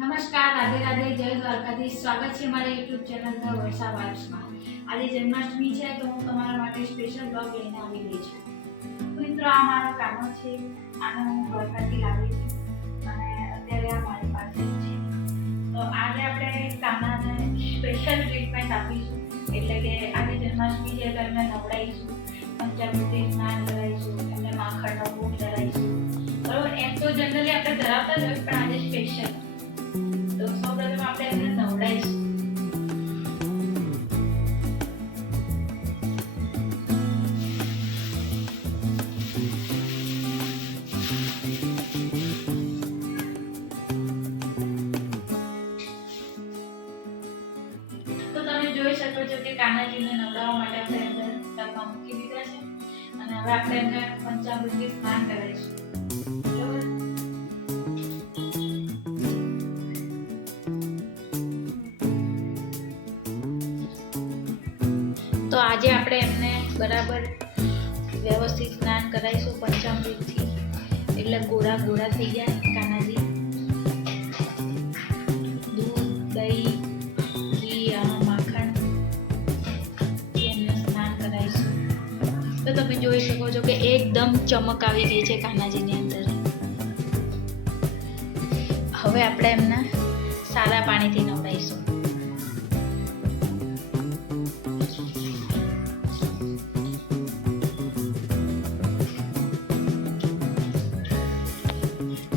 નમસ્કાર, રાધે રાધે, જય દ્વારકાધીશ. સ્વાગત છે મારા યુટ્યુબ ચેનલ ધ વર્ષા વાઇબ્સમાં. આજે જન્માષ્ટમી છે તો હું તમારા માટે સ્પેશિયલ બ્લોગ લઈને આવી ગઈ છું. મિત્રો, આ મારો કાનો છે. આનો હું દ્વારકાથી લાવી છું અને અત્યારે આ મારી પાસે છે. તો આજે આપણે કાનાને સ્પેશિયલ ટ્રીટમેન્ટ આપીશું. એટલે કે આજે જન્માષ્ટમી છે તો એમને નવડાવીશું, પંચામૃતિ સ્નાન કરાવીશું, એમને માખણનો ભોગ ધરાવીશું. બરોબર, એમ તો જનરલી આપણે ધરાવતા જ હોય, પણ આજે સ્પેશિયલ. તો સૌપ્રથમ આપણે એમને નવડાવીશું. તો તમે જોઈ શકો છો કે કાનાજીને નવડાવવા માટે આપણે અંદર ટબમાં મૂકી દીધા છે અને હવે આપણે એમને પંચામૃતથી સ્નાન કરાવીશું. બરોબર. તો આજે આપણે એમને બરાબર વ્યવસ્થિત સ્નાન કરાવીશું પંચામૃતથી, એટલે ગોળા ગોળા થઈ જાય કાનાજી. દૂધ, દહીં, ઘી અને માખણ એમને સ્નાન કરાવીશું. તો તમે જોઈ શકો છો કે એકદમ ચમક આવી ગઈ છે કાનાજીની અંદર. હવે આપણે એમના સાદા પાણીથી નવડાવીશું.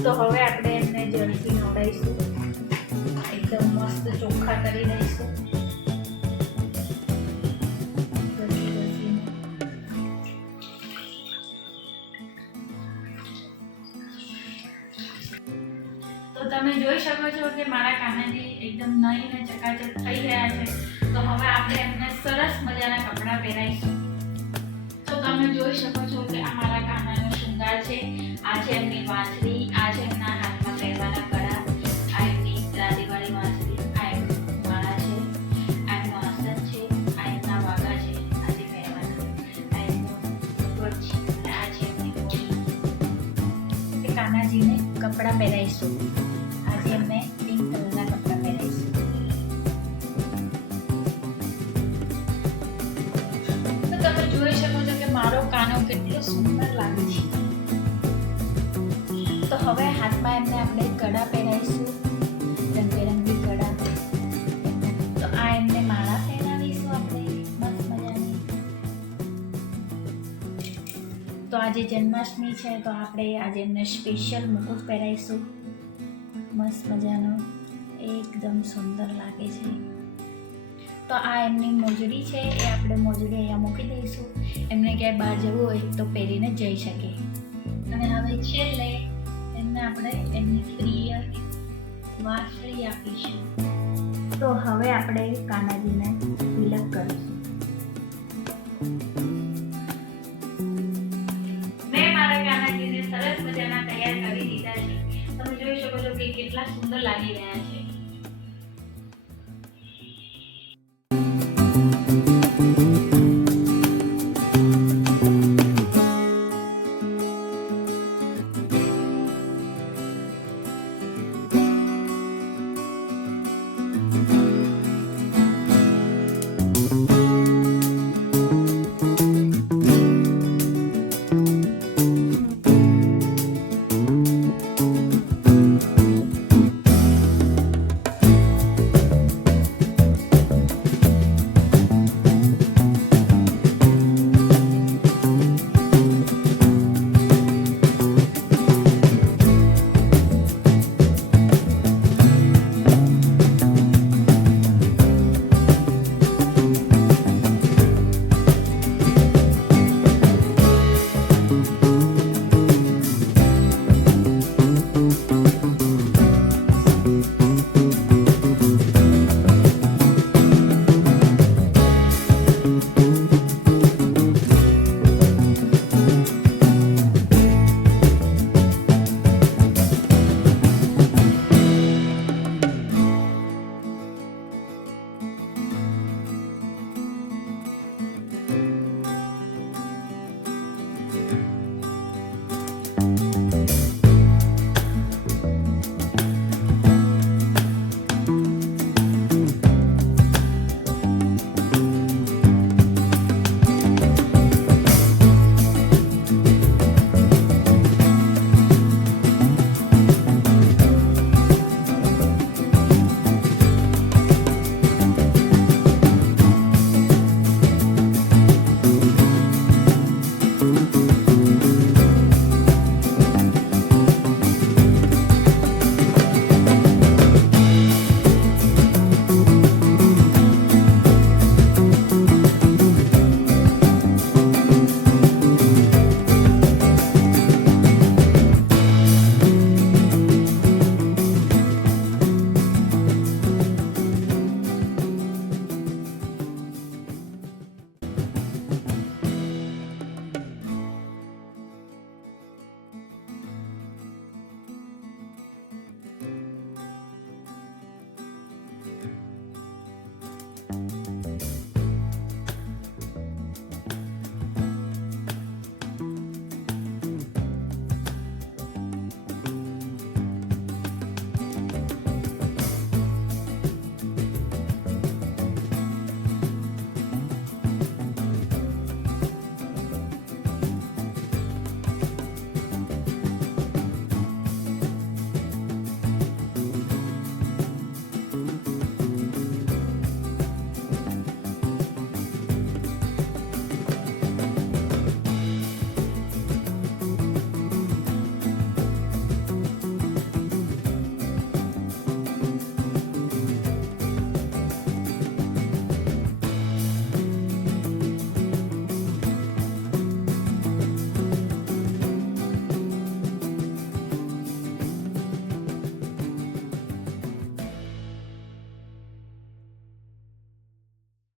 તો હવે આપણે એમને જળથી નવડાવીશું, એકદમ મસ્ત ચોખ્ખા કરી દઈશું. તો તમે જોઈ શકો છો કે મારા કાનાજી એકદમ નઈ ને ચકાચક થઈ ગયા છે. તો હવે આપણે એમને સરસ મજાના કપડાં પહેરાવીશું. તો તમે જોઈ શકો છો કે આ મારા કાનાનો શૃંગાર છે. આ છે એમની વાંસળી, આ છે એમના હાથમાં પહેરવાના કડા, આ એમની રાધીવાળી વાંસળી, આ એમની માળા છે, આ એમનો આસન છે, આ એમના વાઘા છે, આ જે પહેરવાના, આ એમનો ધ્વજ છે, આ છે એમની મોળી. કાનાજીને કપડાં પહેરાવીશું. આજે એમને પિંક કલરના કપડાં પહેરાવીશું. તો તમે જોઈ શકો છો કે મારો કાનો કેટલો સુંદર લાગે છે. તો હવે હાથમાં એમને આપણે કડા પહેરાવીશું, રંગબેરંગી કડા. તો આ એમને માળા પહેરાવીશું આપણે મસ્ત મજાની. તો આજે જન્માષ્ટમી છે તો આપણે આજે એમને સ્પેશિયલ મુકુટ પહેરાવીશું મસ્ત મજાનો, એકદમ સુંદર લાગે છે. તો આ એમની મોજડી છે, એ આપણે મોજડી અહીંયા મૂકી દઈશું. એમને ક્યાંય બહાર જવું હોય તો પહેરીને જઈ શકે. અને હવે છેલ્લે એમને આપણે એમની પ્રિય વાંસળી આપીશું. તો હવે આપણે કાનાજીને તિલક કરીશું. મેં મારા કાનાજીને સરસ મજાના તૈયાર કરી દીધા છે. તમે જોઈ શકો છો કે કેટલા સુંદર લાગી રહ્યા છે.